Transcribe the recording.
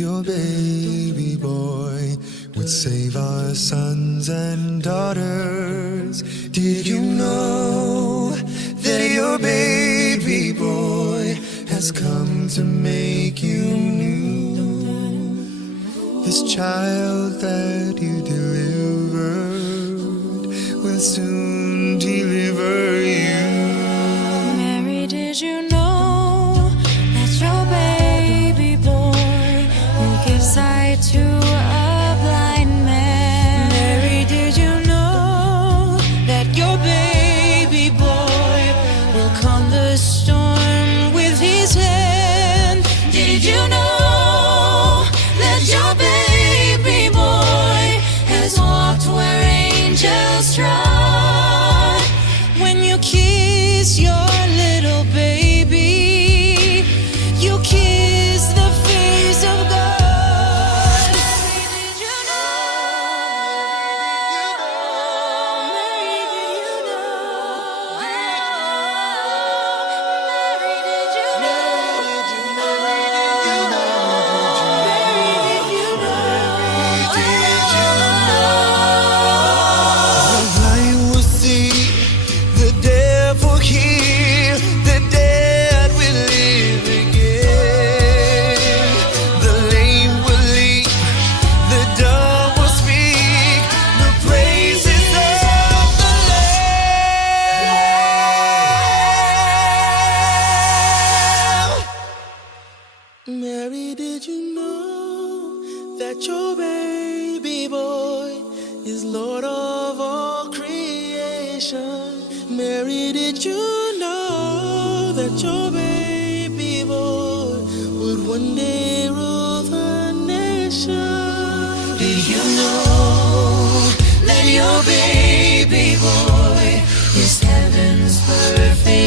your baby boy would save our sons and daughters? Did you know that your baby boy has come to make you new? This child that you delivered will soon deliver you. Mary, did you know that your baby boy will give sight to a blind man? Mary, did you know that your baby boy will calm the storm with his hand? Did you know that your baby boy has walked where angels trod? When you kiss your little baby, you kiss the face of God. Did you know? Mary, did you know? Mary, did you know? Mary, did you The blind will see, the deaf will hear, the dead will live again. The lame will leap, the dumb will speak, the praises of the Lamb. Mary, did you know that your baby boy is Lord of all creation? Mary, did you know that your baby boy would one day rule the nation? Did you know that your baby boy is heaven's perfect